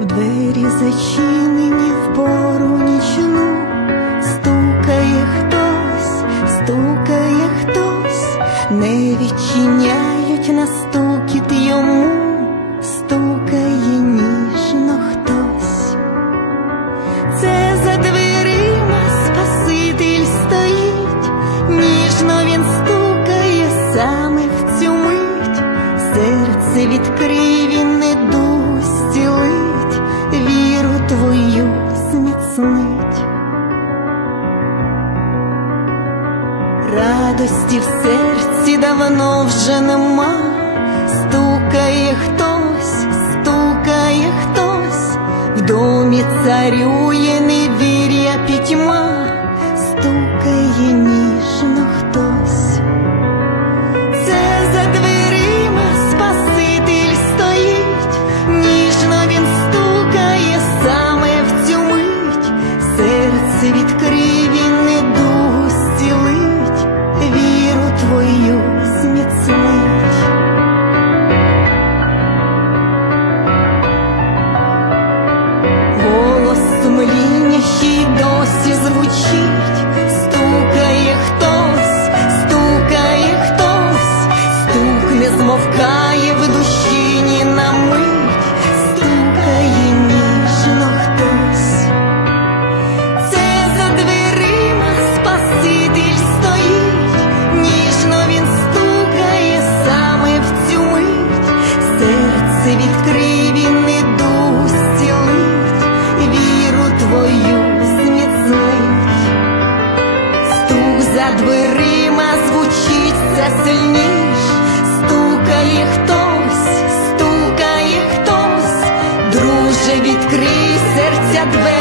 В двері зачинені в пору нічну, стукає хтось, не відчиняють на стукіт йому, стукає ніжно хтось. Це за дверима Спаситель стоїть, ніжно він стукає саме в цю мить. Серце відкрий, він недугу зцілить, віру твою зміцнить. Радості в серці давно вже нема, стукає хтось, в домі царює невір'я пітьма, стукає ніжно хтось. Це за дверима Спаситель стоїть, ніжно він стукає саме в цю мить. Серце відкрий, він недугу зцілить, віру твою зміцнить. Голос сумління ще й досі звучить, стукає хтось, стук не змовкає в душі ні на мить, стукає ніжно хтось. Це за дверима Спаситель стоїть, ніжно він стукає саме в цю мить. Серце відкрий, він недугу зцілить, віру твою зміцнить. Стук за дверима звучить все сильніш, стукає хтось, друже, відкрий серця двері.